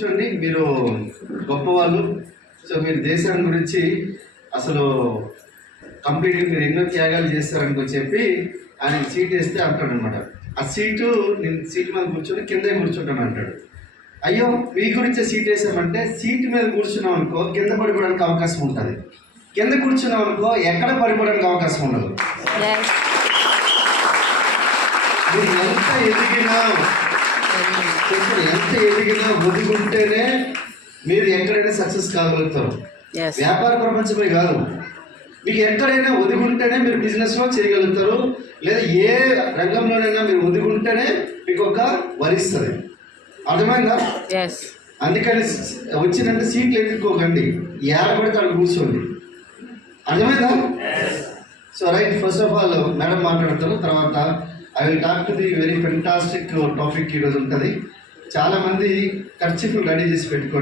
చూడండి, మీరు గొప్పవాళ్ళు. సో మీరు దేశం గురించి అసలు కంప్లీట్గా మీరు ఎన్నో త్యాగాలు చేస్తారని చెప్పి ఆయనకి సీట్ వేస్తే అంటాడు అనమాట. ఆ సీటు నేను సీట్ మీద కూర్చొని కిందే కూర్చుంటాను అంటాడు. అయ్యో మీ గురించే సీట్ వేసామంటే సీట్ మీద కూర్చున్నాం అనుకో కింద పడిపోవడానికి అవకాశం ఉంటుంది, కింద కూర్చున్నాం అనుకో ఎక్కడ పడిపోవడానికి అవకాశం ఉండదు. మీరు ఎంత ఎదిగినా ఒదిగుంటేనే మీరు ఎక్కడైనా సక్సెస్ కాగలుగుతారు. వ్యాపార ప్రపంచమే కాదు, మీకు ఎక్కడైనా ఒదిగుంటేనే మీరు బిజినెస్లో చేయగలుగుతారు, లేదా ఏ రంగంలోనైనా మీరు ఒదిగుంటేనే మీకు ఒక వరిస్తుంది. అర్థమైందా? అందుకని వచ్చినంటే సీట్లు ఎదుర్కోకండి, ఏడబడితే అక్కడ కూర్చోండి. అర్థమైందా? So right, first of all madam మాట్లాడతారు, తర్వాత I will talk to the very fantastic topic ఈరోజు ఉంటుంది. చాలామంది ఖర్చులు రెడీ చేసి పెట్టుకోండి.